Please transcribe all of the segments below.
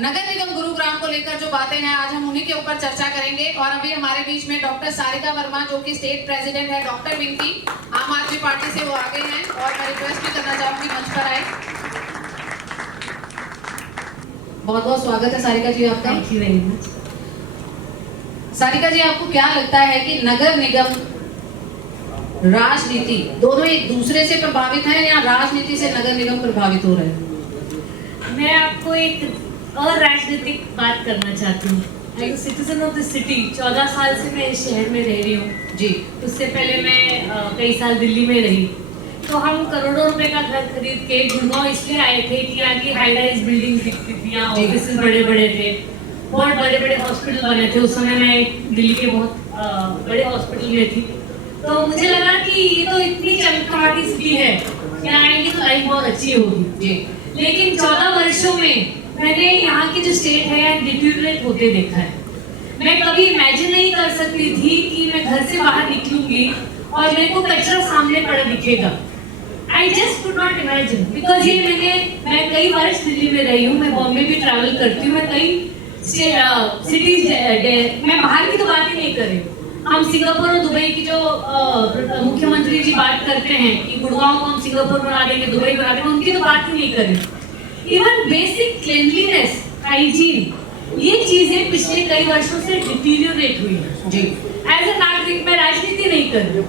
नगर निगम गुरुग्राम को लेकर जो बातें हैं आज हम उन्हीं के ऊपर चर्चा करेंगे। और अभी हमारे बीच में डॉक्टर सारिका वर्मा जो कि स्टेट प्रेसिडेंट है डॉक्टर विंग की, आम आदमी पार्टी से वो आ गए हैं और मैं रिक्वेस्ट भी करना चाहूंगी मंच पर आए। बहुत बहुत स्वागत है सारिका जी आपका। Thank you very much. Sarika ji, आपको क्या लगता है कि नगर निगम राजनीति दोनों एक दूसरे से प्रभावित हैं या राजनीति से नगर निगम प्रभावित हो रहे हैं? मैं आपको एक अराजनीतिक बात करना चाहती हूँ। As citizen of the city 14 साल से मैं इस शहर में रह रही हूँ जी। उससे पहले मैं कई साल दिल्ली में रही। तो हम करोड़ों रुपए का घर खरीद के गुड़गांव इसलिए आए थे कि यहाँ की हाई राइज बिल्डिंग दिखती थी, यहाँ ऑफिस बड़े बड़े थे, बहुत बड़े बड़े हॉस्पिटल बने थे। उस समय मैं दिल्ली के बहुत बड़े हॉस्पिटल में थी। तो मुझे लगा कि ये तो इतनी चमचमाती सिटी है, यहाँ आएंगे तो लाइफ बहुत अच्छी होगी जी। लेकिन 14 वर्षों में मैंने यहाँ की जो स्टेट है डिटीरियरेट होते देखा है। मैं कभी इमेजिन नहीं कर सकती थी कि मैं घर से बाहर निकलूंगी और मेरे को कचरा सामने पड़ा दिखेगा। I just could not imagine because मैं कई वर्ष दिल्ली में रही हूँ, मैं बॉम्बे भी ट्रैवल करती हूँ, मैं कई सिटीज, मैं बाहर की तो बात ही नहीं कर रही हूँ। हम सिंगापुर और दुबई की जो मुख्यमंत्री जी बात करते हैं कि गुड़गांव को हम सिंगापुर बना देंगे, दुबई बना देंगे, उनकी तो बात ही नहीं कर रही। इवन बेसिक क्लीनलीनेस, हाइजीन, ये चीजें पिछले कई वर्षों से डिटीरियोरेट हुई है जी। एज ए नागरिक मैं राजनीति नहीं कर रही,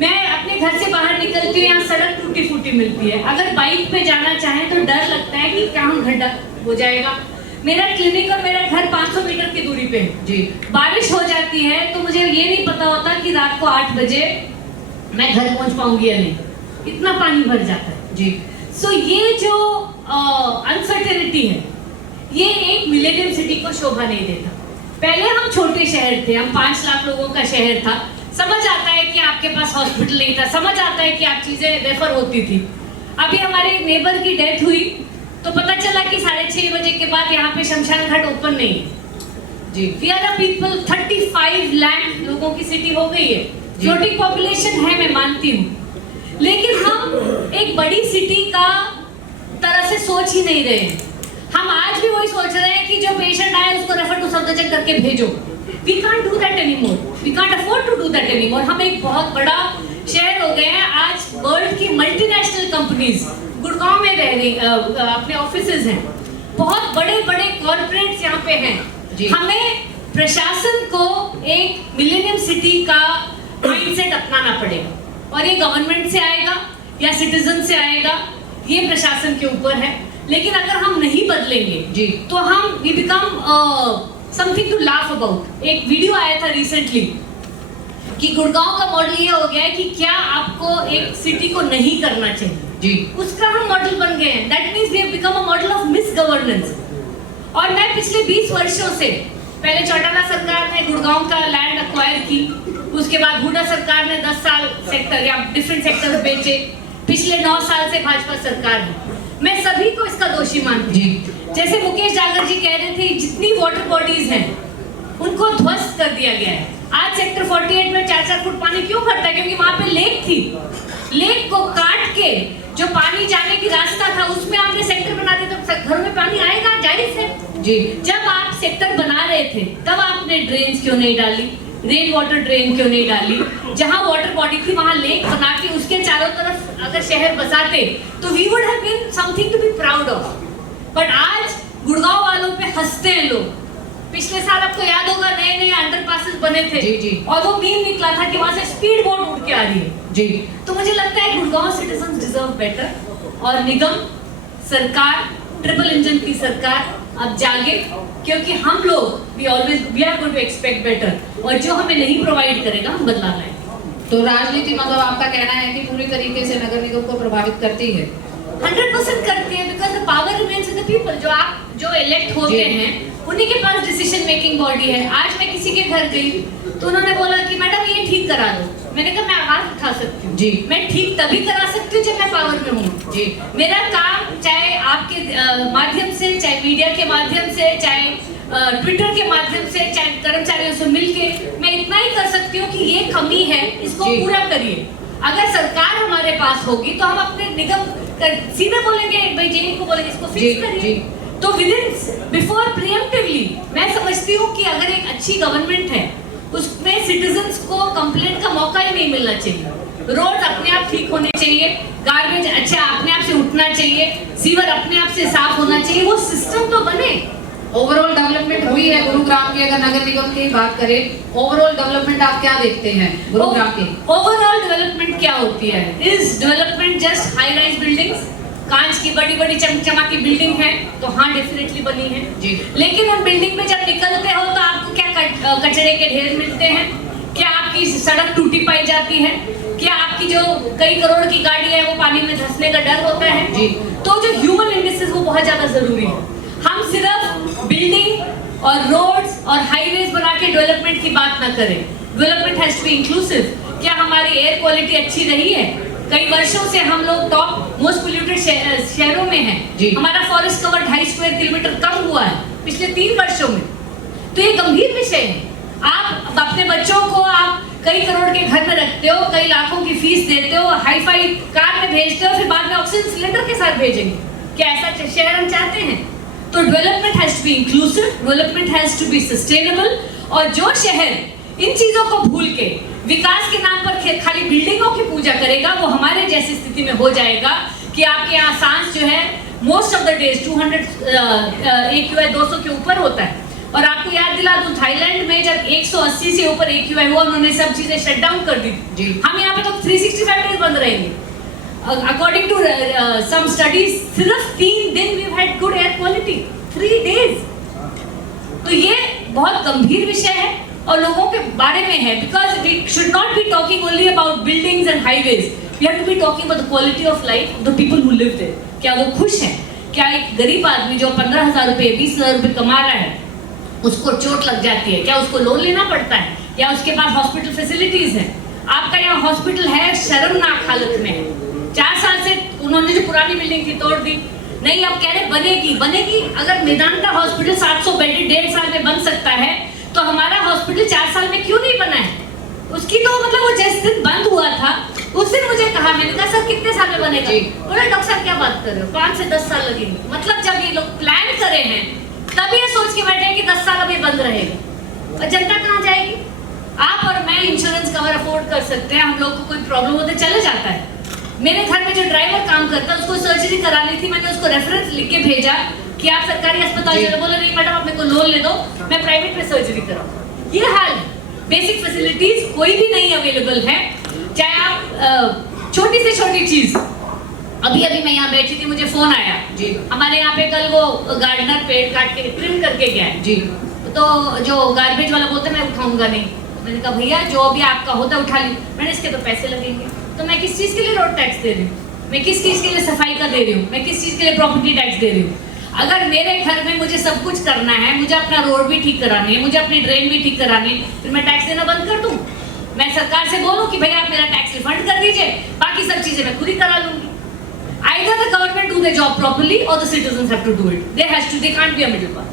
मैं अपने घर से बाहर निकलती हूँ, यहाँ सड़क टूटी फूटी मिलती है। अगर बाइक पे जाना चाहें तो डर लगता है कि क्या हम गड्ढा हो जाएगा। मेरा क्लिनिक और मेरा घर 500 मीटर की दूरी पे जी। बारिश हो जाती है तो मुझे ये नहीं पता होता कि रात को 8 बजे मैं घर पहुंच पाऊंगी या नहीं, इतना पानी भर जाता है जी। सो ये जो अनसर्टेनिटी है, ये एक मिलेनियम सिटी को शोभा नहीं देता। पहले हम छोटे शहर थे, हम 5 लाख लोगों का शहर था। समझ आता है कि आपके पास हॉस्पिटल नहीं था, समझ आता है कि आप चीजें रेफर होती थी। अभी हमारे नेबर की डेथ हुई तो पता चला कि 6:30 बजे के बाद यहाँ पे शमशान घाट ओपन नहीं है जी। We are the people, 35 lakh लोगों की सिटी हो गई है। फ्लोटिंग पॉपुलेशन है, मैं मानती हूँ, लेकिन हम एक बड़ी सिटी का तरह से सोच ही नहीं रहे हैं। हम आज भी वही सोच रहे हैं कि जो पेशेंट आए उसको रेफर टू सफदरजंग करके भेजो। We can't do that anymore, we can't afford to do that anymore. हम एक बहुत बड़ा शहर हो गए हैं। आज वर्ल्ड की मल्टीनेशनल कंपनीज गुड़गांव में रह रही, अपने ऑफिसेज हैं, बहुत बड़े बड़े कॉर्पोरेट्स यहाँ पे हैं। हमें प्रशासन को एक मिलेनियम सिटी का माइंडसेट अपनाना पड़ेगा और ये गवर्नमेंट से आएगा या सिटीजन से आएगा, ये प्रशासन के ऊपर है। लेकिन अगर हम नहीं बदलेंगे जी तो हम we become something to laugh about. एक वीडियो आया था रिसेंटली कि गुड़गांव का मॉडल ये हो गया है कि क्या आपको एक सिटी को नहीं करना चाहिए जी, उसका हम मॉडल बन गए हैं। That means we have become a model of misgovernance. और मैं पिछले 20 वर्षों से, पहले चौटाला सरकार ने गुड़गांव का लैंड अक्वायर की, उसके बाद हुडा सरकार ने 10 साल सेक्टर या डिफरेंट सेक्टर बेचे, पिछले 9 साल से भाजपा सरकार है। मैं सभी को इसका दोषी मानती हूँ। जैसे मुकेश जागर जी कह रहे थे, जितनी वाटर बॉडीज हैं उनको ध्वस्त कर दिया गया है। आज सेक्टर 48 में 4-4 फुट पानी क्यों भरता है? क्योंकि वहां पे लेक थी। लेक को काट के जो पानी जाने की रास्ता था उसमें आपने सेक्टर बना दिया तो घरों में पानी आएगा, जाहिर है जी। जब आप सेक्टर बना रहे थे तब आपने ड्रेन्स क्यों नहीं डाली, रेन वाटर ड्रेन क्यों नहीं डाली? जहां वाटर बॉडी थी वहां लेक बना के उसके चारों तरफ अगर शहर बसाते तो we would have been something to be proud of. But आज गुड़गांव वालों पे हंसते हैं लोग। पिछले साल आपको याद होगा नए नए अंडरपासेस बने थे जी जी। और वो मीम निकला था कि वहां से स्पीड बोट उड़ के आ रही है जी। तो मुझे लगता है गुड़गांव सिटीजंस डिजर्व बेटर और निगम सरकार, ट्रिपल इंजन की सरकार अब जागे, क्योंकि हम लोग we are going to expect better, और जो हमें नहीं प्रोवाइड करेगा हम बदलाव लाएंगे। तो राजनीति मतलब आपका कहना है कि पूरी तरीके से नगर निगम को प्रभावित करती है? 100% करती है, because the power remains in the people. जो इलेक्ट होते हैं उन्हीं के पास डिसीजन मेकिंग बॉडी है। आज मैं किसी के घर गई तो उन्होंने बोला कि मैडम ये ठीक करा दो। मैंने कहा मैं आवाज उठा सकती हूँ जी, मैं ठीक तभी करा सकती हूँ जब मैं पावर में हूँ जी। मेरा काम चाहे आपके माध्यम से, चाहे मीडिया के माध्यम से, चाहे ट्विटर के माध्यम से, चाहे कर्मचारियों से मिलके, मैं इतना ही कर सकती हूँ कि ये कमी है, इसको पूरा करिए। अगर सरकार हमारे पास होगी तो हम अपने निगम सीधे बोलेंगे, भाई जेनी को बोलेंगे इसको फिक्स करिए। तो बिफोर प्रिएम्प्टिवली मैं समझती हूँ कि अगर एक अच्छी गवर्नमेंट है उसमें सिटीजन्स को कंप्लेंट का मौका ही नहीं मिलना चाहिए। रोड अपने आप ठीक होने चाहिए, गार्बेज अच्छा अपने आप से उठना चाहिए, सीवर अपने आप से साफ होना चाहिए, वो सिस्टम तो बने। ओवरऑल डेवलपमेंट हुई है गुरुग्राम की, अगर नगर निगम की बात करें ओवरऑल डेवलपमेंट आप क्या देखते हैं गुरुग्राम की? ओवरऑल डेवलपमेंट क्या होती है? Is development just high rise buildings? कांच की बड़ी बड़ी चमचमाती बिल्डिंग है तो हाँ डेफिनेटली बनी है जी। लेकिन उन बिल्डिंग में जब निकलते हो तो आपको क्या कचरे के ढेर मिलते हैं? क्या आपकी सड़क टूटी पाई जाती है? क्या आपकी जो कई करोड़ की गाड़ी है वो पानी में धंसने का डर होता है जी। तो जो ह्यूमन इंडेक्सेस वो बहुत ज्यादा जरूरी है। हम सिर्फ बिल्डिंग और रोड्स और हाईवेज बना के डेवलपमेंट की बात ना करें। Development has to be inclusive. क्या हमारी एयर क्वालिटी अच्छी रही है? कई वर्षों से हम लोग टॉप मोस्ट पोल्यूटेड शहरों में हैं। हमारा फॉरेस्ट कवर 2.5 स्क्वायर किलोमीटर कम हुआ है पिछले 3 वर्षों में। तो ये गंभीर विषय है। आप अपने बच्चों को आप कई करोड़ के घर में रखते हो, कई लाखों की फीस देते हो, हाई फाई कार में भेजते हो, फिर बाद में ऑक्सीजन सिलेंडर के साथ भेजेंगे। क्या ऐसा शहर हम चाहते हैं? तो development has to be inclusive, development has to be sustainable. और जो शहर इन चीजों को भूल के विकास के नाम पर खाली बिल्डिंगों की पूजा करेगा वो हमारे जैसी स्थिति में हो जाएगा कि आपके यहाँ सांस जो है most of the days 200 AQI 200 के ऊपर होता है। और आपको याद दिला दूं थाईलैंड में जब 180 से ऊपर AQI हुआ उन्होंने सब चीजें शट डाउन कर दी थी। हम यहाँ पे तो 365 डेज बंद रहेंगे। अकॉर्डिंग टू सम स्टडीज सिर्फ 3 दिन we had good air quality, 3 days. तो ये बहुत गंभीर विषय है और लोगों के बारे में है because we should not be talking only about buildings and highways, we have to be talking about the quality of life of the people who live there. क्या वो खुश हैं? क्या एक गरीब आदमी जो 15,000 रुपए 20,000 रुपए कमा रहा है उसको चोट लग जाती है, क्या उसको लोन लेना पड़ता है? या उसके पास हॉस्पिटल फैसिलिटीज है? आपका यहाँ हॉस्पिटल है शर्मनाक हालत में है। 4 साल से उन्होंने जो पुरानी बिल्डिंग थी तोड़ दी, नहीं अब कह रहे बनेगी। अगर मेदांता हॉस्पिटल 700 बेड 1.5 साल में बन सकता है तो हमारा हॉस्पिटल 4 साल में क्यों नहीं बना है? उसकी तो मतलब वो जिस दिन बंद हुआ था उस दिन मुझे कहा, मैंने कहा सर कितने साल में बनेगा? बोले डॉक्टर साहब क्या बात कर रहे हो, 5 से 10 साल लगेंगे। मतलब जब ये लोग प्लान करे हैं तब ये सोच के बैठे हैं कि 10 साल अभी बंद रहेगा और जनता कहाँ जाएगी? आप और मैं इंश्योरेंस कवर अफोर्ड कर सकते हैं, हम लोग को कोई प्रॉब्लम होते चले जाता है। मेरे घर में जो ड्राइवर काम करता है उसको सर्जरी करानी थी, मैंने उसको रेफरेंस लिख के भेजा कि आप सरकारी अस्पताल चलो, बोले नहीं मैडम आप मेरे को लोन ले दो, मैं प्राइवेट में सर्जरी कराऊं। ये हाल है। बेसिक फैसिलिटीज कोई भी नहीं अवेलेबल है। चाहे आप छोटी से छोटी चीज, अभी मैं यहाँ बैठी थी मुझे फोन आया जी, हमारे यहाँ पे कल वो गार्डनर पेड़ काट के ट्रिम करके गया है जी, तो जो गार्बेज वाला बोलते मैं उठाऊंगा नहीं। मैंने कहा भैया जो भी आपका होता है उठा ली। मैंने इसके तो पैसे लगेंगे, तो मैं किस चीज के लिए रोड टैक्स दे रही हूँ? मैं किस चीज के लिए सफाई का दे रही हूँ? मैं किस चीज के लिए प्रॉपर्टी टैक्स दे रही हूँ? अगर मेरे घर में मुझे सब कुछ करना है, मुझे अपना रोड भी ठीक करानी है, मुझे अपनी ड्रेन भी ठीक करानी है, फिर मैं टैक्स देना बंद कर दूं? मैं सरकार से बोलूं कि भैया आप मेरा टैक्स रिफंड कर दीजिए, बाकी सब चीजें मैं खुद ही करा लूंगी। Either the government do their job properly or the citizens have to do it. They can't be a middle path.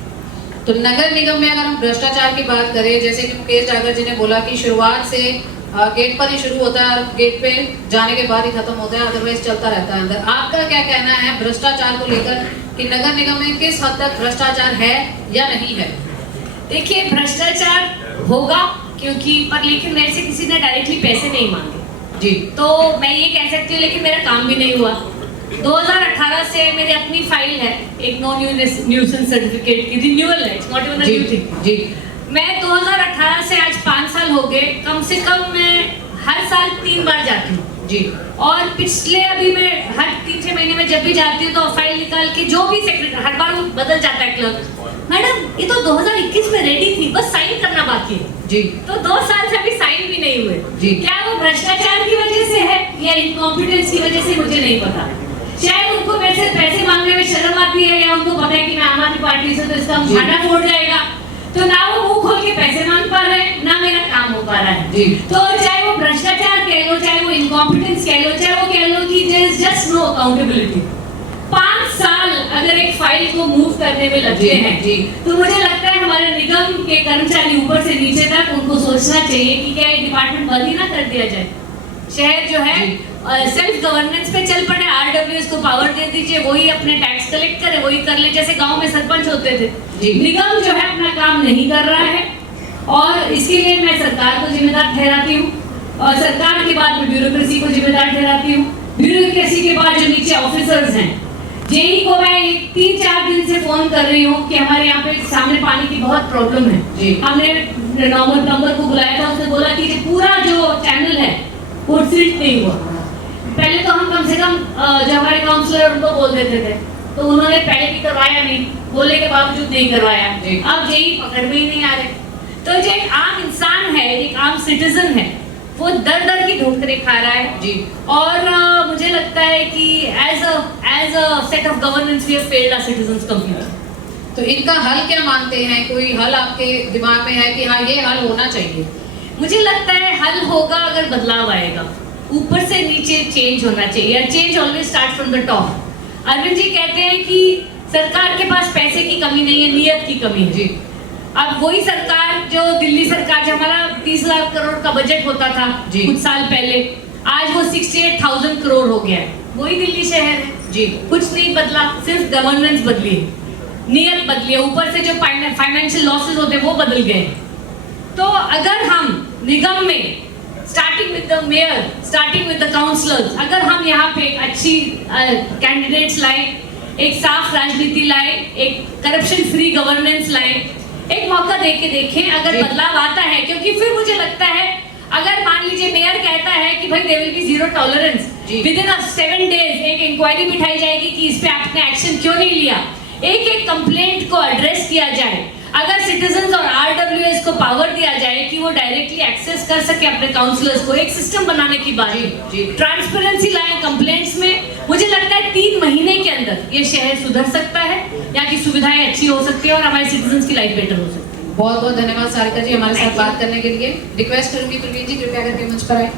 तो नगर निगम में अगर हम भ्रष्टाचार की बात करें, जैसे कि मुकेश जागर जी ने बोला कि शुरुआत से गेट पर ही शुरू होता है और गेट पे जाने के बाद ही खत्म होता है, अदरवाइज चलता रहता है अंदर। आपका क्या कहना है भ्रष्टाचार को लेकर कि नगर निगम में किस हद तक भ्रष्टाचार है या नहीं है? देखिए भ्रष्टाचार होगा क्योंकि पर लेकिन मेरे से किसी ने डायरेक्टली पैसे नहीं मांगे जी, तो मैं ये कह सकती हूँ, लेकिन मेरा काम भी नहीं हुआ। 2018 से मेरी अपनी फाइल है एक नॉन न्यूसेंस सर्टिफिकेट की, रिन्यूअल है, it's not even a new thing जी। मैं 2018 से आज 5 साल हो गए, कम से कम मैं हर साल 3 बार जाती हूँ जी। और पिछले अभी मैं हर 3-6 महीने में जब भी जाती हूँ तो फाइल निकाल के जो भी सेक्रेटरी, हर बार वो बदल जाता है क्लर्क, मैडम ये तो 2021 में रेडी थी, बस साइन करना बाकी है जी। तो 2 साल से अभी साइन भी नहीं हुए जी। क्या वो भ्रष्टाचार की वजह से है या इनकॉम्पिटेंस की वजह से, मुझे नहीं पता। शायद उनको मेरे से पैसे मांगने में शर्म आती है या उनको पता है कि मैं आम आदमी पार्टी से तो इसका भाड़ा फोड़ जाएगा, तो ना वो मुंह खोल के पैसे मांग पा रहे हैं, ना मेरा काम हो पा रहा है जी। तो चाहे वो भ्रष्टाचार कह लो, चाहे वो इनकॉम्पिटेंस कह लो, चाहे वो कह लो कि there is just no accountability. 5 साल अगर एक फाइल को मूव करने में लगते हैं जी, तो मुझे लगता है हमारे निगम के कर्मचारी ऊपर से नीचे तक उनको सोचना चाहिए कि क्या ये डिपार्टमेंट बंद ही ना कर दिया जाए। शहर जो है सेल्फ गवर्नेंस पे चल पड़े, RWS को पावर दे दीजिए, वही अपने टैक्स टैक्स कलेक्ट करे वही कर ले, जैसे गांव में सरपंच होते थे। जी। निगम जो है अपना काम नहीं कर रहा है और इसके लिए मैं सरकार को जिम्मेदार ठहराती हूँ और सरकार के बाद मैं ब्यूरोक्रेसी को जिम्मेदार ठहराती हूँ। ब्यूरोक्रेसी के बाद जो नीचे ऑफिसर्स हैं, जेई को मैं 3-4 दिन से फोन कर रही हूँ कि हमारे यहाँ पे सामने पानी की बहुत प्रॉब्लम है। जी। हमने नॉर्मल प्लम्बर को बुलाया था, उसने बोला कि ये पूरा जो चैनल है वो सीट नहीं हुआ। पहले तो हम कम से कम जो हमारे काउंसलर उनको बोल देते थे, तो उन्होंने पहले भी करवाया नहीं, बोलने के बावजूद नहीं करवाया। अब जेई पकड़ में ही नहीं आ रहे। तो जो एक आम इंसान है, एक आम सिटीजन है, वो दर दर की ठोकरें खा रहा है। जी। और मुझे लगता है कि as a set of governance we have failed our citizens completely. तो इनका हल क्या मानते हैं? कोई हल आपके दिमाग में है कि हाँ ये हल होना चाहिए? मुझे लगता है हल होगा अगर बदलाव आएगा, ऊपर से नीचे चेंज होना चाहिए। Change always start from the top. Arvind ji कहते हैं कि सरकार के पास पैसे की कमी नहीं है, नियत की कमी है। जी। अब वही सरकार जो दिल्ली सरकार, जो हमारा 30 लाख करोड़ का बजट होता था जी। कुछ साल पहले, आज वो 68,000 करोड़ हो गया है। वही दिल्ली शहर है। जी। कुछ नहीं बदला, सिर्फ गवर्नेंस बदली है, नियत बदली है, ऊपर से जो फाइनेंशियल लॉसेस होते हैं वो बदल गए। तो अगर हम निगम में starting with the mayor, starting with the councillors, अगर हम यहाँ पे एक अच्छी कैंडिडेट्स लाए, एक साफ राजनीति लाए, एक करप्शन फ्री गवर्नेंस लाए, एक मौका दे के देखें अगर बदलाव आता है। क्योंकि फिर मुझे लगता है अगर मान लीजिए मेयर कहता है कि भाई there will be zero tolerance, within 7 days एक इंक्वायरी बिठाई जाएगी कि इस पे आपने एक्शन क्यों नहीं लिया, एक एक कंप्लेंट को एड्रेस किया जाए। अगर सिटीजंस और आरडब्ल्यूएस को पावर दिया जाए कि वो डायरेक्टली एक्सेस कर सके अपने काउंसलर्स को, एक सिस्टम बनाने की बात है, ट्रांसपेरेंसी लाए कंप्लेंट्स में, मुझे लगता है 3 महीने के अंदर ये शहर सुधर सकता है, यहाँ की सुविधाएं अच्छी हो सकती है और हमारे सिटीजंस की लाइफ बेटर हो सकती है। बहुत बहुत धन्यवाद सारिका जी हमारे साथ बात करने के लिए। रिक्वेस्ट करूंगी प्रवीण जी कृपया करके मंच पर आए।